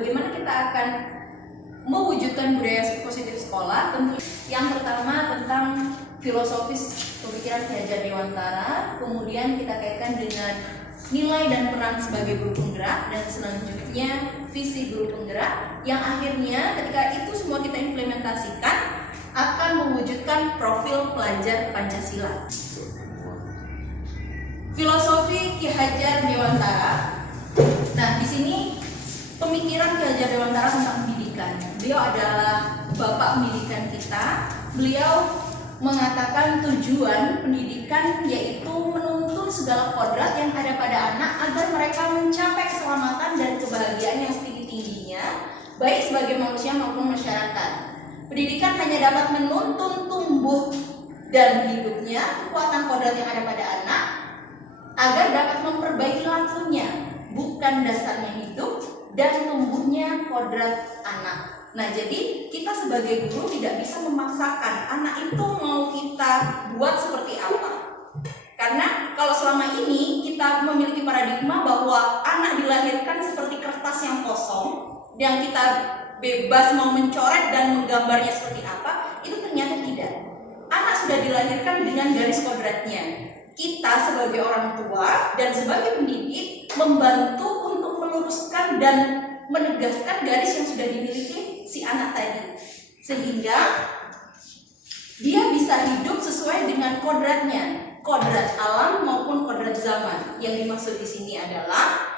Bagaimana kita akan mewujudkan budaya positif sekolah? Tentu yang pertama tentang filosofis pemikiran Ki Hajar Dewantara, kemudian kita kaitkan dengan nilai dan peran sebagai guru penggerak, dan selanjutnya visi guru penggerak, yang akhirnya ketika itu semua kita implementasikan akan mewujudkan profil pelajar Pancasila. Filosofi Ki Hajar Dewantara. Nah, di sini pemikiran Ki Hajar Dewantara tentang pendidikan. Beliau adalah bapak pendidikan kita. Beliau mengatakan tujuan pendidikan yaitu menuntun segala kodrat yang ada pada anak agar mereka mencapai keselamatan dan kebahagiaan yang setinggi-tingginya, baik sebagai manusia maupun masyarakat. Pendidikan hanya dapat menuntun tumbuh dan hidupnya kekuatan kodrat yang ada pada anak agar dapat memperbaiki lakunya, bukan dasarnya hidup dan tumbuhnya kodrat anak. Nah, jadi kita sebagai guru tidak bisa memaksakan anak itu mau kita buat seperti apa. Karena kalau selama ini kita memiliki paradigma bahwa anak dilahirkan seperti kertas yang kosong, yang kita bebas mau mencoret dan menggambarnya seperti apa, itu ternyata tidak. Anak sudah dilahirkan dengan garis kodratnya. Kita sebagai orang tua dan sebagai pendidik membantu untuk meluruskan dan menegaskan garis yang sudah dimiliki si anak tadi, sehingga dia bisa hidup sesuai dengan kodratnya, kodrat alam maupun kodrat zaman. Yang dimaksud di sini adalah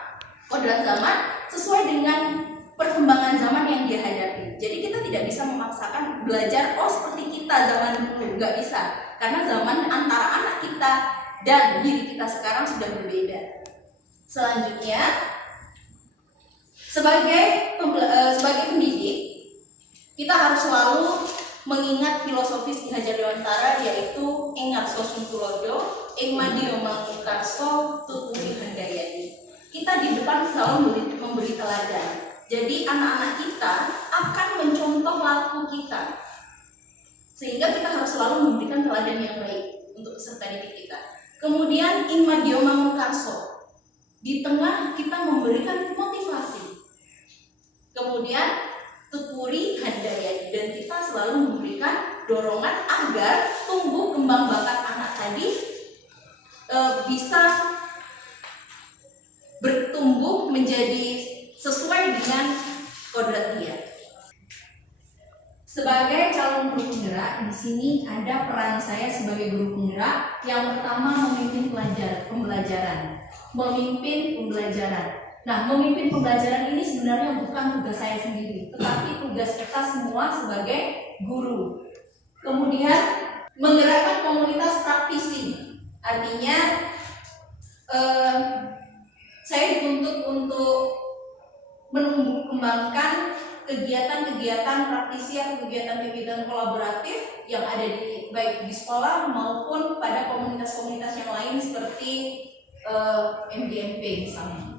kodrat zaman sesuai dengan perkembangan zaman yang dia hadapi. Jadi kita tidak bisa memaksakan belajar seperti kita zaman dulu, nggak bisa, karena zaman antara anak kita dan diri kita sekarang sudah berbeda. Selanjutnya, sebagai pendidik, kita harus selalu mengingat filosofis Ki Hajar Dewantara, yaitu Engat Sosun Tulodo, Ingmadio Mangunkarso, Tuturi Handayani. Kita di depan selalu memberi teladan. Jadi anak-anak kita akan mencontoh laku kita, sehingga kita harus selalu memberikan teladan yang baik untuk peserta didik kita. Kemudian Ingmadio Mangunkarso, di tengah kita memberikan motivasi. Kemudian Tuturi Handayani, dan kita selalu memberikan dorongan agar tumbuh kembang bakat anak tadi bisa bertumbuh menjadi sesuai dengan kodrat dia. Sebagai calon guru penggerak, di sini ada peran saya sebagai guru penggerak. Yang pertama, memimpin pembelajaran. Nah, memimpin pembelajaran ini sebenarnya bukan tugas saya sendiri, tetapi tugas kita semua sebagai guru. Kemudian, menggerakkan komunitas praktisi. Artinya, saya dituntut untuk menumbuh kembangkan kegiatan-kegiatan praktisi atau kegiatan-kegiatan kolaboratif yang ada baik di sekolah maupun pada komunitas-komunitas yang lain seperti MDMP misalnya.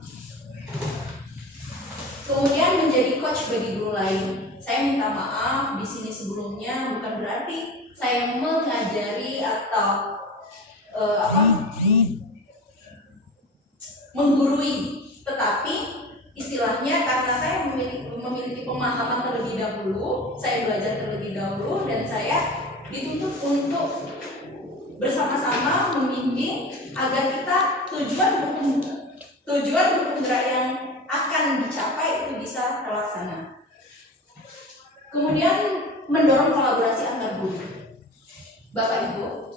Kemudian menjadi coach bagi guru lain. Saya minta maaf di sini sebelumnya, bukan berarti saya mengajari atau menggurui, tetapi istilahnya karena saya memiliki pemahaman terlebih dahulu, saya belajar terlebih dahulu, dan saya dituntut untuk bersama-sama membimbing agar kita tujuan berpenggerak yang akan dicapai itu bisa terlaksana. Kemudian mendorong kolaborasi antar guru. Bapak Ibu,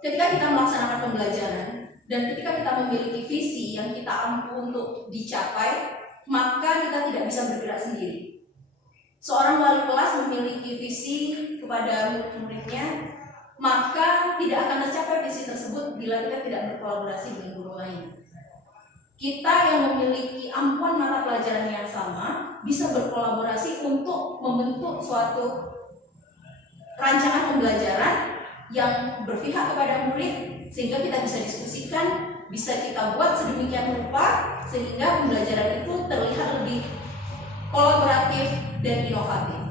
ketika kita melaksanakan pembelajaran dan ketika kita memiliki visi yang kita ampuh untuk dicapai, maka kita tidak bisa bergerak sendiri. Seorang wali kelas memiliki visi kepada murid-muridnya, maka tidak akan tercapai visi tersebut bila kita tidak berkolaborasi dengan guru lain. Kita yang memiliki ampuan mata pelajaran yang sama bisa berkolaborasi untuk membentuk suatu rancangan pembelajaran yang berpihak kepada murid, sehingga kita bisa diskusikan, bisa kita buat sedemikian rupa sehingga pembelajaran itu terlihat lebih kolaboratif dan inovatif.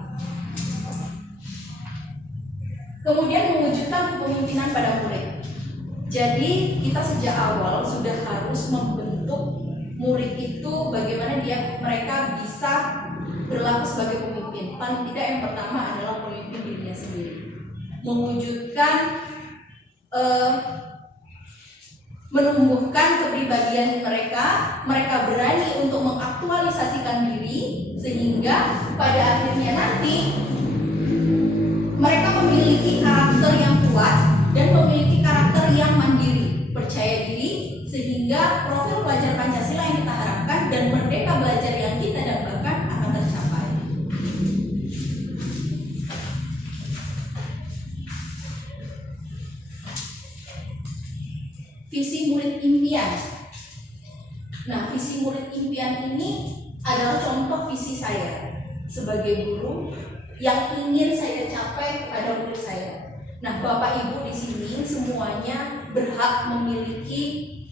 Kemudian mewujudkan kepemimpinan pada murid. Jadi kita sejak awal sudah harus membentuk murid itu bagaimana mereka bisa berlaku sebagai pemimpin. Paling tidak yang pertama adalah pemimpin dirinya sendiri, mewujudkan menumbuhkan kepribadian mereka berani untuk mengaktualisasikan diri sehingga pada akhirnya nanti mereka memiliki karakter yang kuat dan memiliki karakter yang mandiri, percaya diri, sehingga profil pelajar Pancasila yang kita harapkan dan merdeka belajar yang kita dambakan akan tercapai. Visi murid impian. Nah, visi murid impian ini adalah contoh visi saya sebagai guru yang ingin saya capai kepada murid saya. Nah, Bapak Ibu di sini semuanya berhak memiliki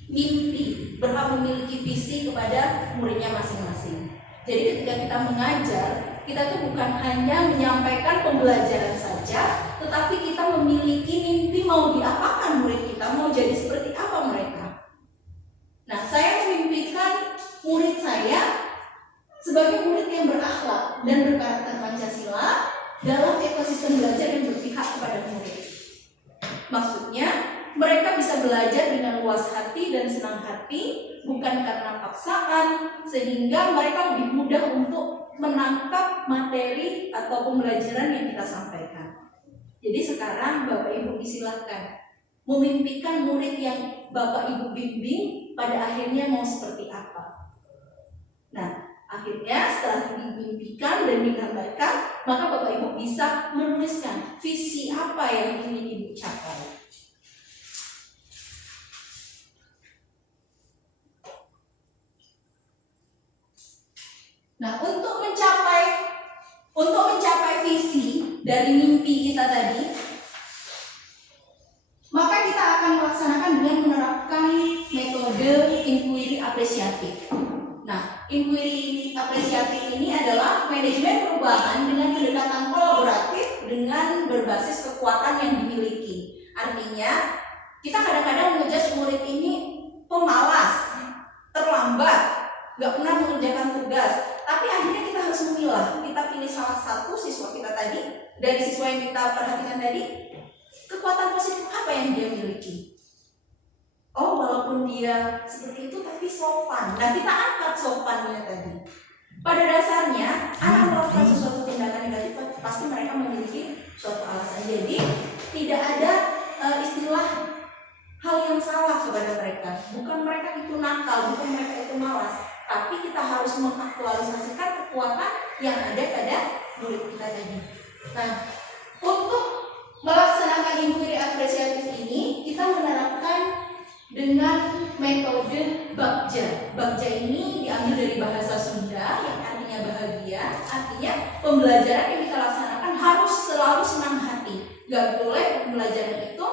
mimpi, berhak memiliki visi kepada muridnya masing-masing. Jadi ketika kita mengajar, kita tuh bukan hanya menyampaikan pembelajaran saja, tetapi kita memiliki mimpi mau diapakan murid kita, mau jadi seperti apa mereka. Nah, saya memimpikan murid saya sebagai murid yang berakhlak dan berkarakter Pancasila dalam ekosistem belajar yang berpihak kepada murid. Maksudnya, mereka bisa belajar dengan luas hati dan senang hati, bukan karena paksaan, sehingga mereka lebih mudah untuk menangkap materi atau pembelajaran yang kita sampaikan. Jadi sekarang Bapak Ibu disilahkan memimpikan murid yang Bapak Ibu bimbing pada akhirnya mau seperti apa. Nah, akhirnya setelah dimimpikan dan digambarkan, maka Bapak Ibu bisa menuliskan visi apa yang ingin Ibu capai. Nah, untuk mencapai visi dari mimpi kita tadi, maka kita akan melaksanakan dengan menerapkan metode inquiry apresiatif. Nah, inquiry apresiatif ini adalah manajemen perubahan dengan pendekatan kolaboratif dengan berbasis kekuatan yang dimiliki. Artinya, kita kadang-kadang menjudge murid ini pemalas, terlambat, nggak pernah mengerjakan tugas. Tapi akhirnya kita harus memilah. Kita pilih salah satu siswa kita tadi, dari siswa yang kita perhatikan tadi, kekuatan positif apa yang dia miliki. Oh, walaupun dia seperti itu tapi sopan. Nah, kita angkat sopannya tadi. Pada dasarnya, anak melakukan sesuatu tindakan negatif pasti mereka memiliki suatu alasan. Jadi, tidak ada istilah hal yang salah kepada mereka. Bukan mereka itu nakal, bukan mereka itu malas, tapi kita harus mengaktualisasikan kekuatan yang ada pada murid kita tadi. Nah, untuk melaksanakan inquiry apresiatif ini, kita menerapkan dengan metode Bagja. Bagja ini diambil dari bahasa Sunda yang artinya bahagia. Artinya pembelajaran yang kita laksanakan harus selalu senang hati. Gak boleh pembelajaran itu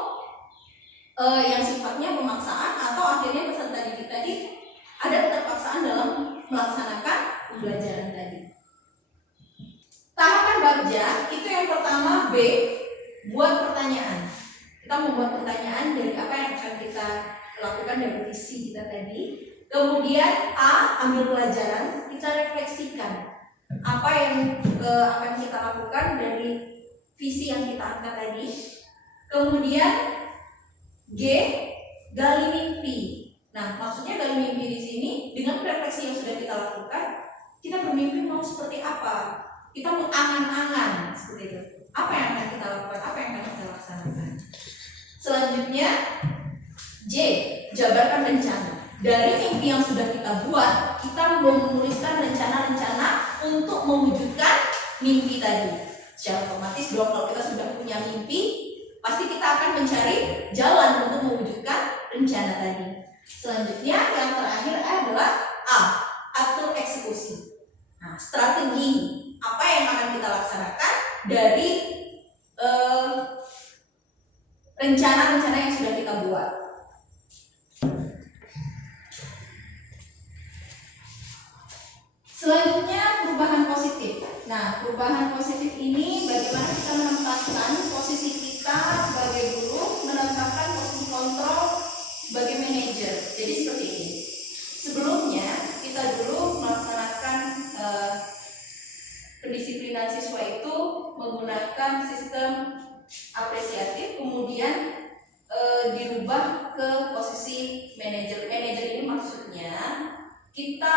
yang sifatnya pemaksaan atau akhirnya peserta didik tadi ada keterpaksaan dalam melaksanakan pembelajaran tadi. Tahapan Bagja itu yang pertama, B, buat pertanyaan. Kita membuat pertanyaan dari apa yang akan kita lakukan dari visi kita tadi. Kemudian A, ambil pelajaran, kita refleksikan apa yang akan kita lakukan dari visi yang kita angkat tadi. Kemudian G, gali mimpi. Nah, maksudnya gali mimpi di sini dengan refleksi yang sudah kita lakukan, kita bermimpi mau seperti apa? Kita mengangan-angan seperti itu. Apa yang akan kita lakukan? Apa yang akan kita laksanakan? Selanjutnya J, jabarkan rencana. Dari mimpi yang sudah kita buat, kita menuliskan rencana-rencana untuk mewujudkan mimpi tadi. Secara otomatis dong, kalau kita sudah punya mimpi, pasti kita akan mencari jalan untuk mewujudkan rencana tadi. Selanjutnya yang terakhir adalah A, atur eksekusi. Nah, strategi apa yang akan kita laksanakan dari rencana-rencana yang sudah kita buat. Selanjutnya perubahan positif. Nah, perubahan positif ini bagaimana kita menempatkan posisi kita sebagai guru, menempatkan posisi kontrol sebagai manajer. Jadi seperti ini. Sebelumnya kita dulu melaksanakan kita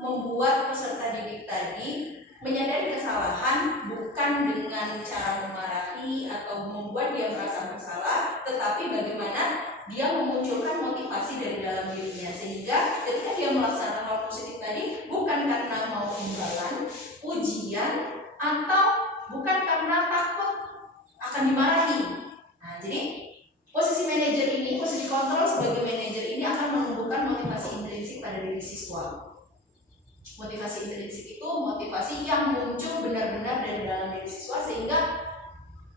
membuat peserta didik tadi menyadari kesalahan bukan dengan cara memarahi atau membuat dia merasa bersalah, tetapi bagaimana dia memunculkan motivasi dari dalam dirinya, sehingga ketika dia melaksanakan hal positif tadi bukan karena mau imbalan, ujian, atau bukan karena takut akan dimarahi. Nah, jadi posisi manajer ini, posisi kontrol sebagai manajer ini akan menumbuhkan motivasi intrinsik pada diri siswa. Motivasi intrinsik itu motivasi yang muncul benar-benar dari dalam diri siswa, sehingga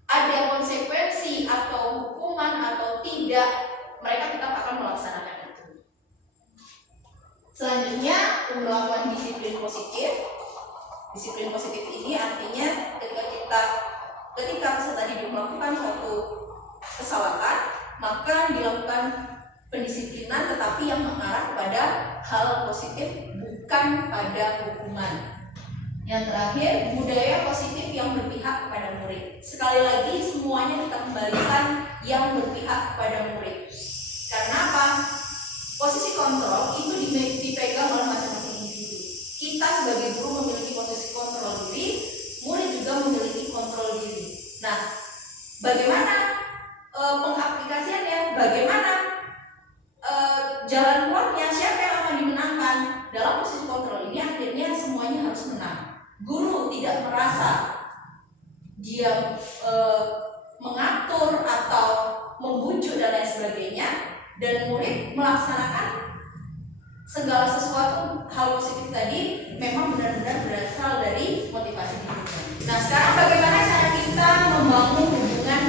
ada konsekuensi atau hukuman atau tidak, mereka tetap akan melaksanakan itu. Selanjutnya, melakukan disiplin positif. Disiplin positif ini artinya ketika peserta didik melakukan suatu kesalahan, maka dilakukan pendisiplinan tetapi yang mengarah kepada hal positif, bukan pada hukuman. Yang terakhir, budaya positif yang berpihak kepada murid. Sekali lagi, semuanya kita kembalikan yang berpihak kepada murid. Karena apa? Posisi kontrol itu dipegang oleh masing-masing individu. Kita sebagai guru memiliki posisi kontrol diri, murid juga memiliki kontrol diri. Nah, bagaimana pengaplikasiannya? Bagaimana jalan keluarnya? Siapa yang akan dimenangkan? Dalam posisi kontrol ini akhirnya semuanya harus menang. Guru tidak merasa dia mengatur atau membujuk dan lain sebagainya, dan murid melaksanakan segala sesuatu hal positif tadi memang benar-benar berasal dari motivasi dirinya. Nah, sekarang bagaimana cara kita membangun hubungan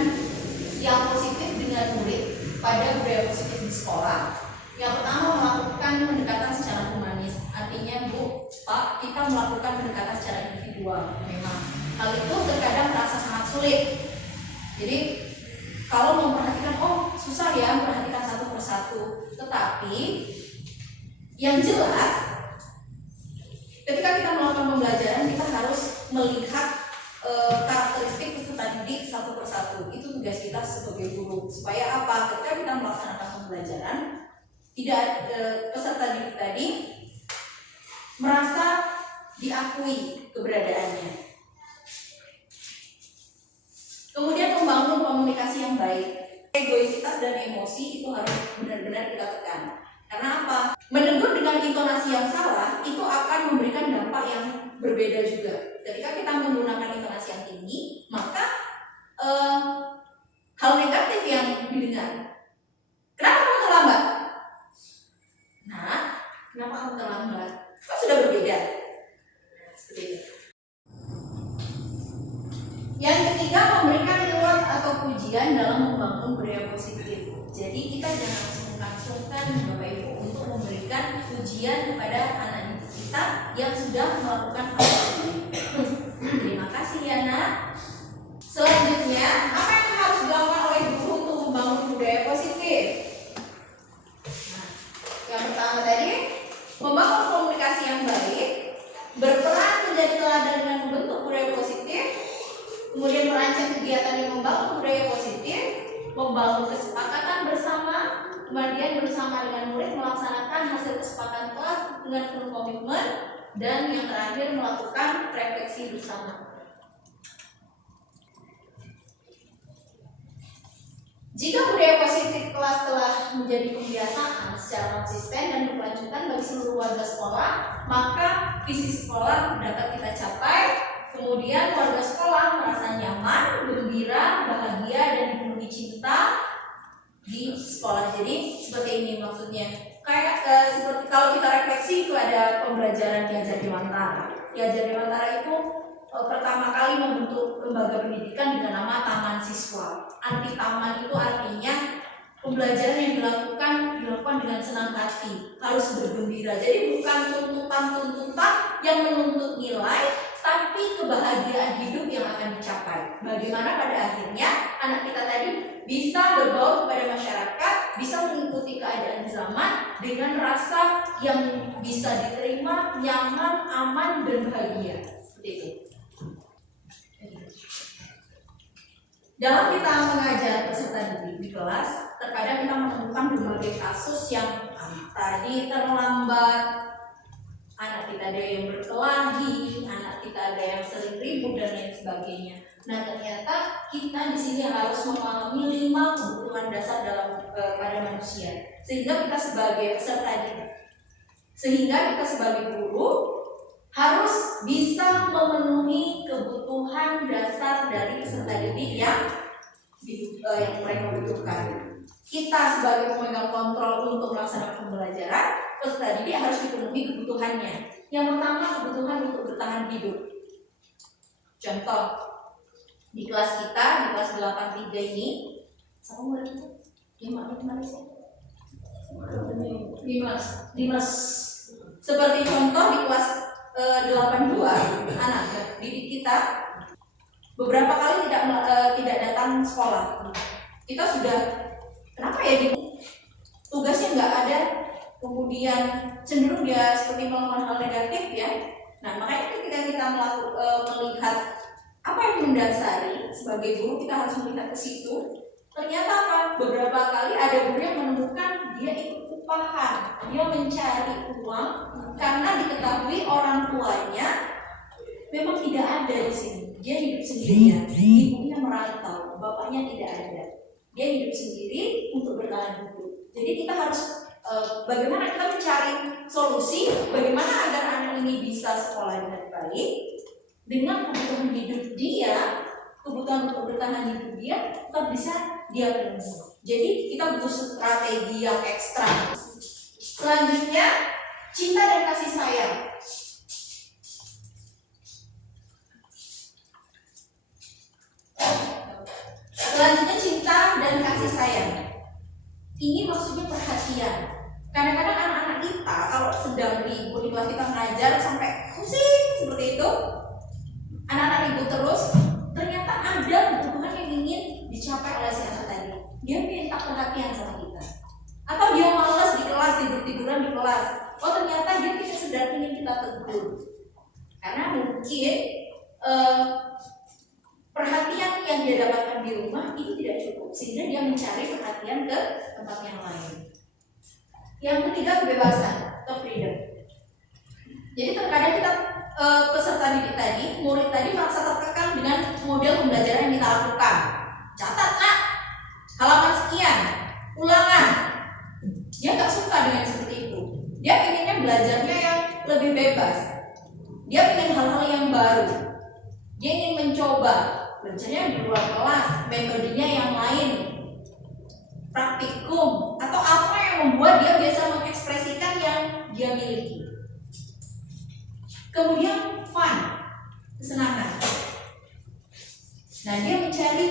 yang positif dengan murid pada budaya positif di sekolah? Yang pertama, melakukan pendekatan secara humanis. Artinya, Bu, Pak, kita melakukan pendekatan secara individual. Memang hal itu terkadang terasa sangat sulit. Jadi kalau memperhatikan, oh susah ya memperhatikan satu persatu. Tetapi yang jelas, ketika kita melakukan pembelajaran, kita harus melihat karakteristik peserta didik satu persatu. Itu tugas kita sebagai guru. Supaya apa? Ketika kita melaksanakan pembelajaran, tidak peserta didik tadi merasa diakui keberadaannya. Kemudian membangun komunikasi yang baik. Egoisitas dan emosi itu harus benar-benar kita tekan. Karena apa? Menegur dengan intonasi yang salah itu akan memberikan dampak yang berbeda juga. Ketika kita menggunakan intonasi yang tinggi, maka hal negatif yang didengar. Kenapa kamu terlambat? Nah, kenapa kamu terlambat? Kan sudah berbeda. Seperti itu. Yang ketiga, memberikan reward atau pujian dalam membangun budaya positif. Jadi kita jangan sungkan-sungkan Bapak Ibu untuk memberikan pujian kepada anak didik kita yang sudah melakukan hal positif. Terima kasih ya nak. Selanjutnya, apa yang harus dilakukan oleh guru untuk membangun budaya positif? Nah, yang pertama tadi, membangun komunikasi yang baik, berperan menjadi teladan dengan membentuk budaya positif, kemudian merancang kegiatan yang membangun budaya positif, membangun kesepakatan bersama, kemudian bersama dengan murid melaksanakan hasil kesepakatan kelas dengan penuh komitmen, dan yang terakhir melakukan refleksi bersama. Jika budaya positif kelas telah menjadi kebiasaan secara konsisten dan berkelanjutan bagi seluruh warga sekolah, maka visi sekolah dapat kita capai. Kemudian warga sekolah merasa nyaman, gembira, bahagia, dan dipenuhi cinta di sekolah. Jadi seperti ini maksudnya. Kayak seperti kalau kita refleksi itu ada pembelajaran Ki Hajar Dewantara. Ki Hajar Dewantara itu pertama kali membentuk lembaga pendidikan dengan nama Taman Siswa. Anti taman itu artinya pembelajaran yang dilakukan dengan senang hati, harus bergembira. Jadi bukan tuntutan yang menuntut nilai, tapi kebahagiaan hidup yang akan dicapai. Bagaimana pada akhirnya anak kita tadi bisa bergaul kepada masyarakat, bisa mengikuti keadaan zaman dengan rasa yang bisa diterima, nyaman, aman, dan bahagia. Seperti itu. Dalam kita mengajar peserta didik di kelas, terkadang kita menemukan berbagai kasus yang tadi terlambat, anak kita ada yang berkelahi, anak kita ada yang sering ribut dan lain sebagainya. Nah, ternyata kita di sini harus memahami 5 kebutuhan dasar pada manusia, sehingga kita sebagai guru harus bisa memenuhi kebutuhan dasar dari peserta didik yang mereka butuhkan. Kita sebagai pemegang kontrol untuk melaksanakan pembelajaran, peserta didik harus dipenuhi kebutuhannya. Yang pertama, kebutuhan untuk bertahan hidup. Contoh, di kelas kita, di kelas 83 ini, siapa murid itu? Dimas. Seperti contoh di kelas 82, anak didik kita beberapa kali tidak datang sekolah. Kita sudah, kenapa ya tugasnya nggak ada, kemudian cenderung dia seperti melakukan hal negatif ya. Nah, makanya ketika kita melihat apa yang mendasari sebagai guru, kita harus melihat ke situ. Ternyata apa? Beberapa kali ada guru yang menemukan dia ikut upahan, dia mencari uang karena diketahui orang tuanya memang tidak ada di sini. Dia hidup sendirian, ibunya merantau, bapaknya tidak ada. Dia hidup sendiri untuk bertahan hidup. Jadi kita harus bagaimana kita mencari solusi, bagaimana agar anak ini bisa sekolah dengan baik dengan kebutuhan hidup dia, kebutuhan untuk bertahan hidup dia tetap bisa dia penuhi. Jadi kita butuh strategi yang ekstra. Selanjutnya, cinta dan kasih sayang. Selanjutnya, cinta dan kasih sayang. Ini maksudnya perhatian. Kadang-kadang anak-anak kita kalau sedang ribut di kelas kita ngajar sampai pusing seperti itu, anak-anak ribut terus, ternyata ada kebutuhan yang ingin dicapai oleh si anak tadi. Dia minta perhatian sama kita. Atau dia malas di kelas, tidur-tiduran di kelas. Oh, ternyata dia tidak sedang ingin kita tegur. Karena mungkin perhatian yang dia dapatkan di rumah itu tidak cukup, sehingga dia mencari perhatian ke tempat yang lain. Yang ketiga, kebebasan atau freedom. Jadi terkadang kita peserta didik tadi, murid tadi merasa terkekang dengan model pembelajaran yang kita lakukan. Catat nak, halaman sekian, ulangan. Dia nggak suka dengan seperti itu. Dia pengennya belajarnya yang lebih bebas. Dia pengen hal-hal yang baru. Dia ingin mencoba belajarnya di luar kelas, metodenya yang lain, praktikum, atau apa yang membuat dia biasa mengekspresikan yang dia miliki. Kemudian fun, kesenangan. Nah, dia mencari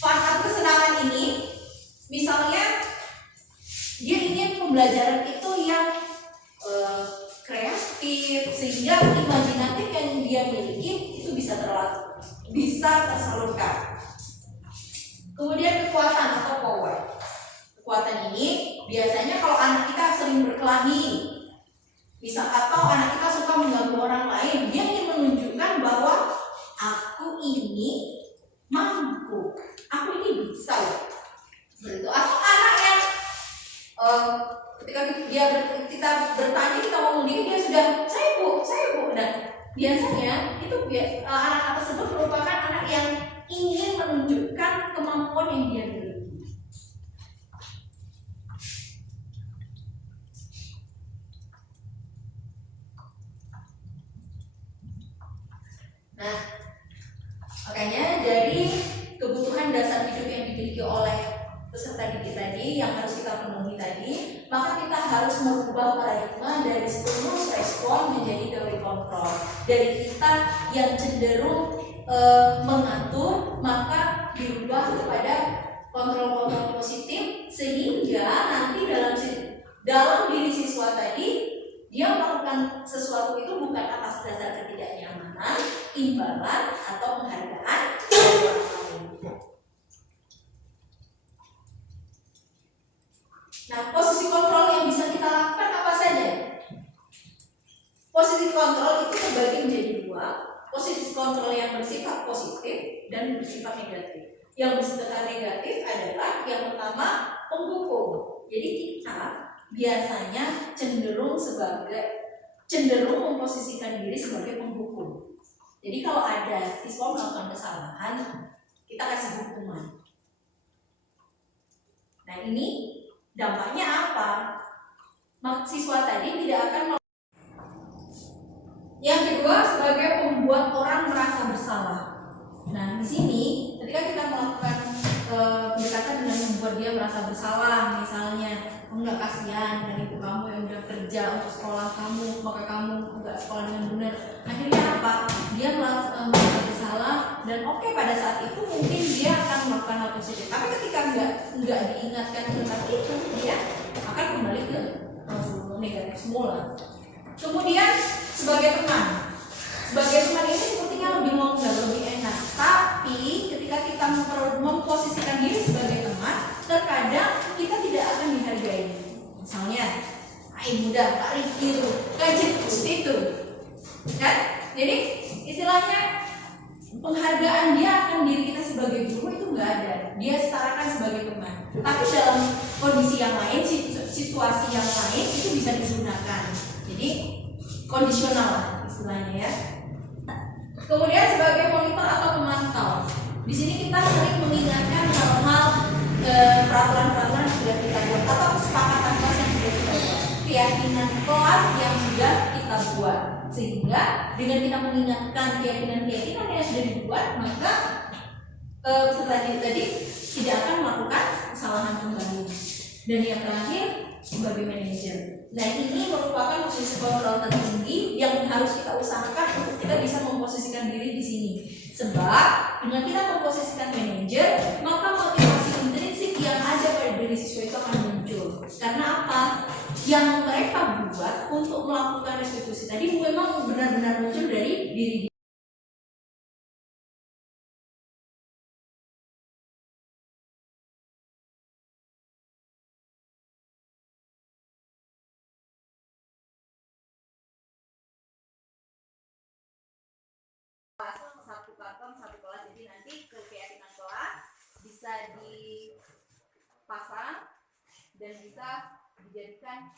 fun atau kesenangan ini, misalnya dia ingin pembelajaran itu yang kreatif, sehingga imajinatif yang dia miliki itu bisa tersalurkan. Kemudian kekuatan atau power. Kekuatan ini biasanya kalau anak kita sering berkelahi, atau anak kita suka mengganggu orang lain, dia ingin menunjukkan bahwa aku ini mampu, aku ini bisa. Begitu. Atau anak yang ketika kita bertanya, kita ngomong dikit, dia sudah saya bu. Dan biasanya itu anak-anak tersebut merupakan anak yang ingin menunjukkan kemampuan yang dia miliki. Nah, makanya dari kebutuhan dasar hidup yang dimiliki oleh peserta didik tadi yang harus kita penuhi tadi, maka kita harus merubah paradigma dari stimulus respon menjadi teori kontrol. Dari kita yang cenderung mengatur, maka dirubah kepada kontrol-kontrol positif, sehingga nanti dalam diri siswa tadi dia melakukan sesuatu itu bukan atas dasar ketidaknyamanan, imbalan, atau penghargaan dari orang lain. Nah, posisi kontrol yang bisa kita lakukan apa saja? Posisi kontrol itu terbagi menjadi 2. Posisi kontrol yang bersifat positif dan bersifat negatif. Yang bersifat negatif adalah yang pertama, penghukum. Jadi kita biasanya cenderung cenderung memposisikan diri sebagai penghukum. Jadi kalau ada siswa melakukan kesalahan, kita kasih hukuman. Nah ini dampaknya apa? Siswa tadi tidak akan. Yang kedua, sebagai pembuat orang merasa bersalah. Nah di sini ketika kita melakukan pendekatan dengan membuat dia merasa bersalah, misalnya enggak, kasihan dan ibu kamu yang udah kerja untuk sekolah kamu, maka kamu enggak sekolah dengan benar. Akhirnya apa? Dia merasa bersalah dan oke, pada saat itu mungkin dia akan melakukan hal positif. Tapi ketika enggak diingatkan tentang itu, dia akan kembali ke negatif semula. Kemudian sebagai teman ini sepertinya lebih longgar, lebih enak. Tapi ketika kita memposisikan diri sebagai teman, terkadang kita tidak akan dihargai. Misalnya, muda Pak Riki itu gaji itu, kan? Jadi istilahnya penghargaan dia akan diri kita sebagai guru itu nggak ada. Dia setarakan sebagai teman. Tapi dalam kondisi yang lain, situasi yang lain itu bisa digunakan. Jadi kondisional lah istilahnya ya. Kemudian sebagai monitor atau pemantau, di sini kita sering mengingatkan hal-hal peraturan-peraturan yang sudah kita buat atau kesepakatan kelas yang sudah kita buat, keyakinan kelas yang sudah kita buat, sehingga dengan kita mengingatkan keyakinan-keyakinan yang sudah dibuat, maka peserta didik tadi tidak akan melakukan kesalahan kembali. Dan yang terakhir, sebagai manajer. Nah ini merupakan posisi kontrol tertinggi yang harus kita usahakan untuk kita bisa memposisikan diri di sini. Sebab dengan kita memposisikan manajer, maka motivasi intrinsik yang ada pada diri siswa itu akan muncul. Karena apa? Yang mereka buat untuk melakukan restitusi tadi memang benar-benar muncul dari diri. Satu karton satu kelas, jadi nanti keyakinan kelas bisa dipasang dan bisa dijadikan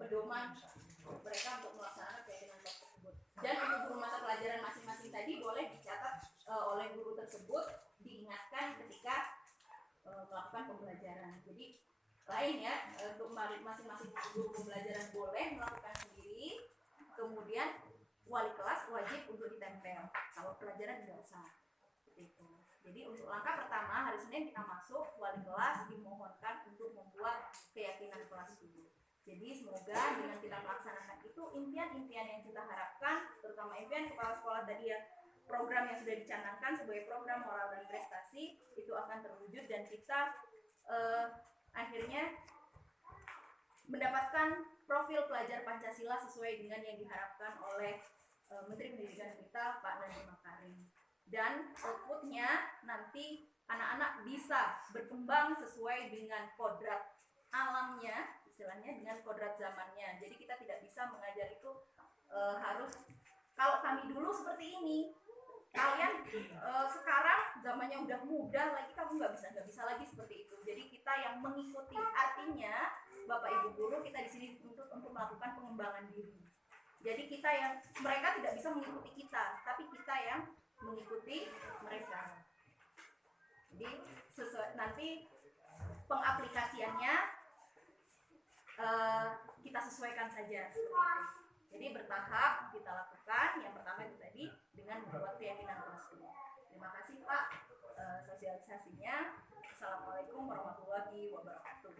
pedoman mereka untuk melaksanakan keyakinan kelas tersebut. Dan untuk guru mata pelajaran masing-masing tadi boleh dicatat oleh guru tersebut, diingatkan ketika melakukan pembelajaran. Jadi lain ya, untuk masing-masing guru pembelajaran boleh melakukan sendiri, kemudian wali kelas wajib untuk ditempel. Kalau pelajaran tidak usah. Itu. Jadi untuk langkah pertama hari Senin kita masuk, wali kelas dimohonkan untuk membuat keyakinan kelas dulu. Jadi semoga dengan kita melaksanakan itu, impian-impian yang kita harapkan, terutama impian kepala sekolah tadi ya, program yang sudah dicanangkan sebagai program moral dan prestasi itu akan terwujud dan kita akhirnya mendapatkan profil pelajar Pancasila sesuai dengan yang diharapkan oleh Menteri Pendidikan kita Pak Nadiem Makarim. Dan outputnya nanti anak-anak bisa berkembang sesuai dengan kodrat alamnya, istilahnya dengan kodrat zamannya. Jadi kita tidak bisa mengajar itu harus kalau kami dulu seperti ini, kalian sekarang zamannya udah mudah lagi, kamu nggak bisa lagi seperti itu. Jadi kita yang mengikuti, artinya Bapak Ibu guru kita di sini untuk melakukan pengembangan diri. Jadi kita yang, mereka tidak bisa mengikuti kita, tapi kita yang mengikuti mereka. Jadi nanti pengaplikasiannya kita sesuaikan saja seperti itu. Jadi bertahap kita lakukan. Yang pertama itu tadi dengan membuat keyakinan kelas dulu. Terima kasih Pak sosialisasinya. Assalamualaikum warahmatullahi wabarakatuh.